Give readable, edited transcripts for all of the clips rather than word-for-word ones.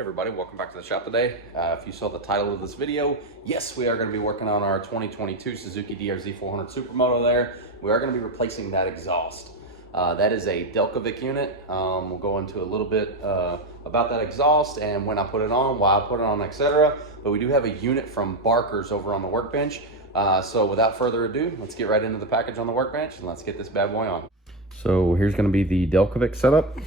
Hey everybody, welcome back to the shop today. If you saw the title of this video, yes, we are going to be working on our 2022 Suzuki DRZ400 Supermoto there. We are going to be replacing that exhaust. That is a Delcovic unit. We'll go into a little bit about that exhaust and when I put it on, why I put it on, etc. But we do have a unit from Barker's over on the workbench. So without further ado, let's get right into the package on the workbench and let's get this bad boy on. So here's going to be the Delcovic setup.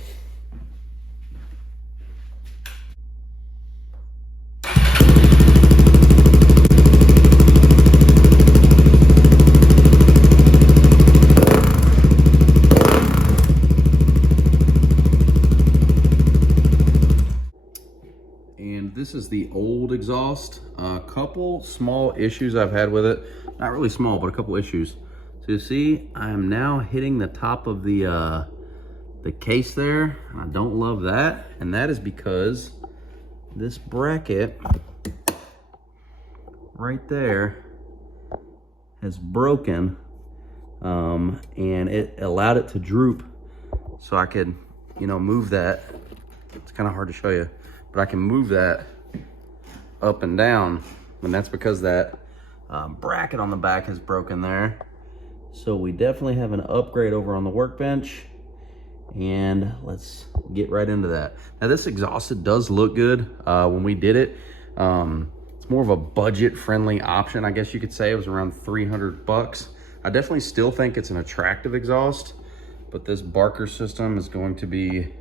This is the old exhaust. A couple small issues I've had with it. Not really small, but a couple issues. So you see, I am now hitting the top of the case there. I don't love that. And that is because this bracket right there has broken. And it allowed it to droop so I could, move that. It's kind of hard to show you, but I can move that up and down, and that's because that bracket on the back is broken there. So we definitely have an upgrade over on the workbench, and let's get right into that. Now this exhaust, it does look good. When we did it, it's more of a budget friendly option, I guess you could say. It was around 300 bucks. I definitely still think it's an attractive exhaust, but this Barker system is going to be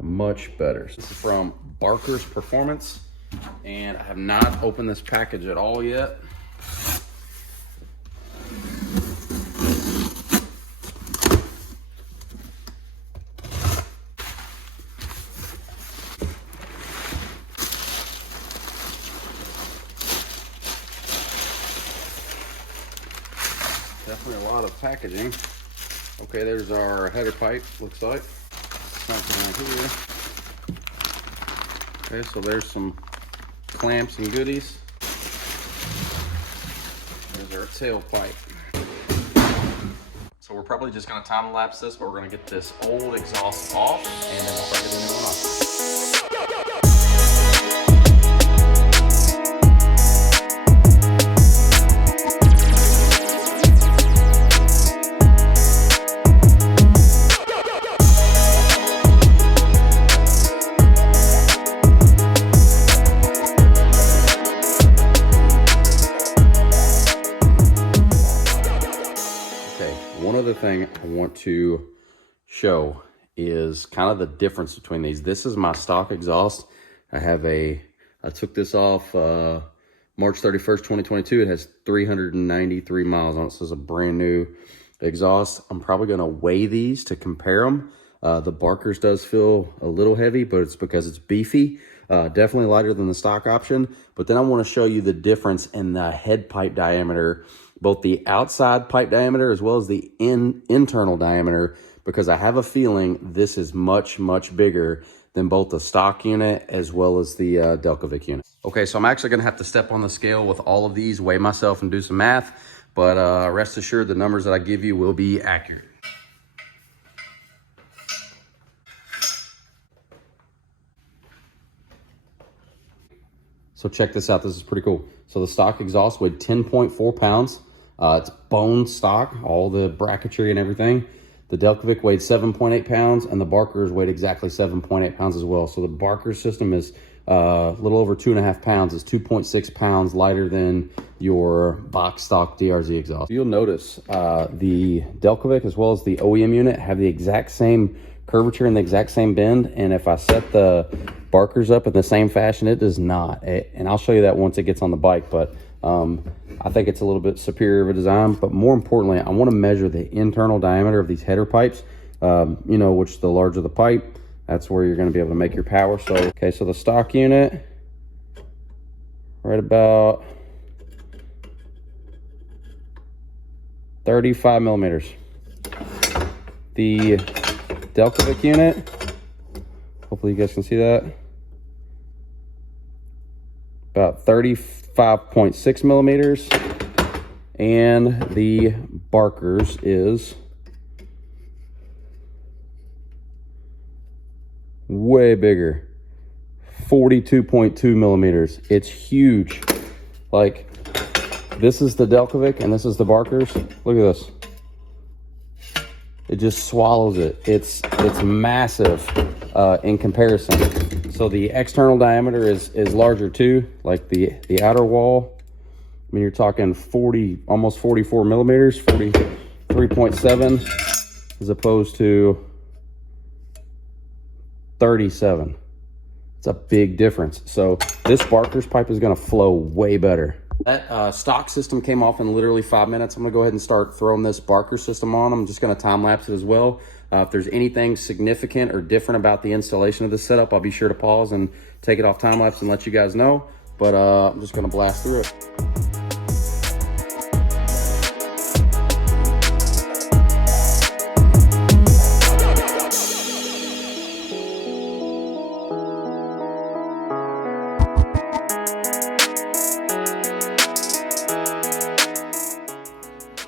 much better. This is from Barker's Performance, and I have not opened this package at all yet. Definitely a lot of packaging. Okay, there's our header pipe, looks like. Something right here. Okay, so there's some clamps and goodies. There's our tailpipe. So we're probably just going to time lapse this, but we're going to get this old exhaust off and then we'll start getting the new one on. One other thing I want to show is kind of the difference between these. This is my stock exhaust. I took this off March 31st, 2022. It has 393 miles on it. So it's a brand new exhaust. I'm probably going to weigh these to compare them. The Barker's does feel a little heavy, but it's because it's beefy. Definitely lighter than the stock option. But then I want to show you the difference in the head pipe diameter, both the outside pipe diameter as well as the internal diameter, because I have a feeling this is much, much bigger than both the stock unit as well as the Delcovic unit. Okay, so I'm actually going to have to step on the scale with all of these, weigh myself and do some math, but rest assured the numbers that I give you will be accurate. So check this out, this is pretty cool. So the stock exhaust weighed 10.4 pounds. It's bone stock, all the bracketry and everything. The Delcovic weighed 7.8 pounds, and the Barker's weighed exactly 7.8 pounds as well. So the Barker system is a little over 2.5 pounds. It's 2.6 pounds lighter than your box stock DRZ exhaust. You'll notice the Delcovic as well as the OEM unit have the exact same curvature and the exact same bend. And if I set the Barker's up in the same fashion, it does not. And I'll show you that once it gets on the bike, but I think it's a little bit superior of a design. But more importantly, I want to measure the internal diameter of these header pipes, which the larger the pipe, that's where you're going to be able to make your power. So, okay, so the stock unit, right about 35 millimeters. The Delcovic unit, hopefully you guys can see that, about 35.6 millimeters, and the Barker's is way bigger, 42.2 millimeters. It's huge. Like, this is the Delcovic and this is the Barker's. Look at this. It just swallows it. It's massive in comparison. So the external diameter is larger too, like the outer wall. I mean, you're talking 40, almost 44 millimeters, 43.7 as opposed to 37. It's a big difference. So this Barker's pipe is gonna flow way better. That stock system came off in literally 5 minutes. I'm gonna go ahead and start throwing this Barker system on. I'm just gonna time lapse it as well. If there's anything significant or different about the installation of this setup, I'll be sure to pause and take it off time lapse and let you guys know. But I'm just gonna blast through it.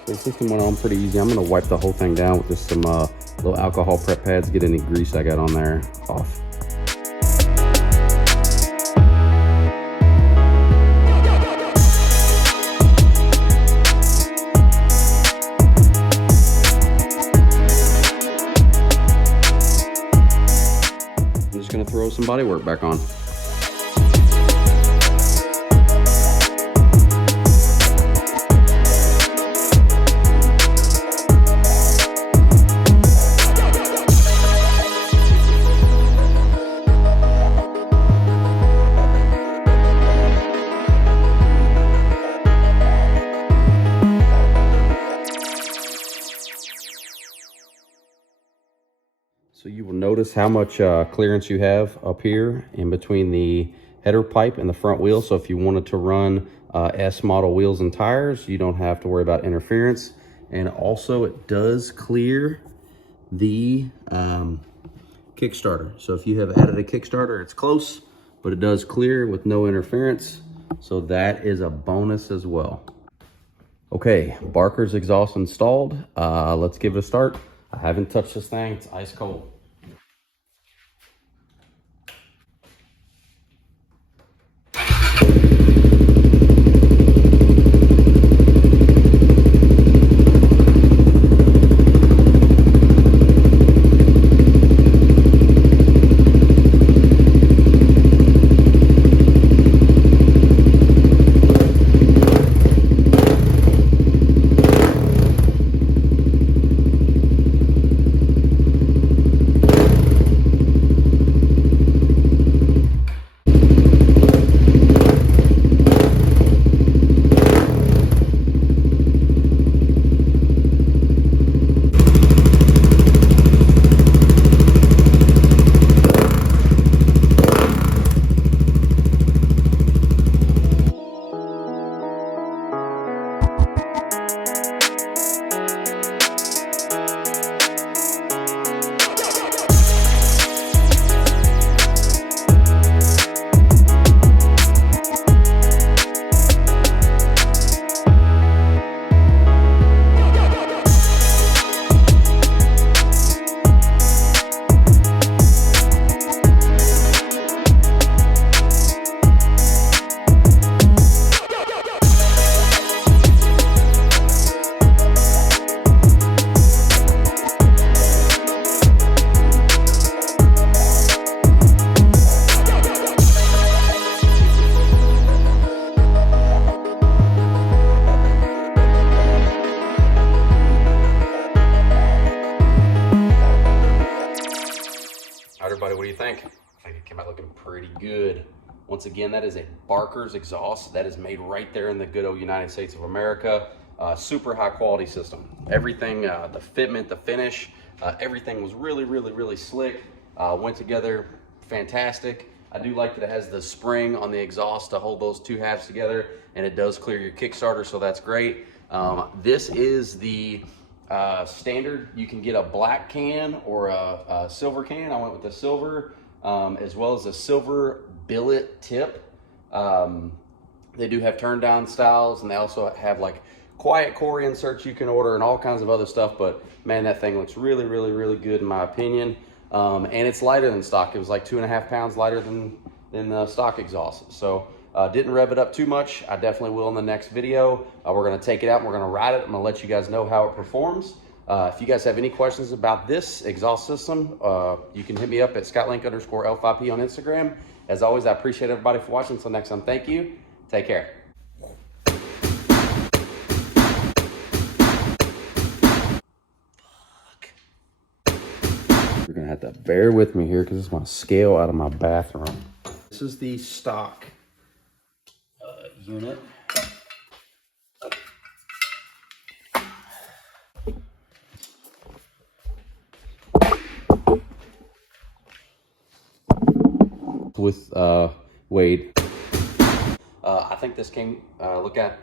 The system went on pretty easy. I'm gonna wipe the whole thing down with just some little alcohol prep pads, get any grease I got on there off. I'm just gonna throw some bodywork back on. So you will notice how much clearance you have up here in between the header pipe and the front wheel. So if you wanted to run S model wheels and tires, you don't have to worry about interference. And also it does clear the Kickstarter. So if you have added a Kickstarter, it's close, but it does clear with no interference. So that is a bonus as well. Okay, Barker's exhaust installed. Let's give it a start. I haven't touched this thing, it's ice cold. Everybody, what do you think? I think it came out looking pretty good. Once again, that is a Barker's exhaust that is made right there in the good old United States of America. Super high quality system. Everything, the fitment, the finish, everything was really slick. Went together fantastic. I do like that it has the spring on the exhaust to hold those two halves together, and it does clear your Kickstarter, so that's great. This is the standard. You can get a black can or a silver can. I went with the silver, as well as a silver billet tip. They do have turn down styles, and they also have like quiet core inserts you can order and all kinds of other stuff. But man, that thing looks really good in my opinion. And it's lighter than stock. It was like 2.5 pounds lighter than than the stock exhaust. So didn't rev it up too much. I definitely will in the next video. We're gonna take it out and we're gonna ride it. I'm gonna let you guys know how it performs. If you guys have any questions about this exhaust system, you can hit me up at ScottLink_L5P on Instagram. As always, I appreciate everybody for watching. Until next time, thank you. Take care. You're gonna have to bear with me here because it's my scale out of my bathroom. This is the stock unit. With Wade. I think this came, look at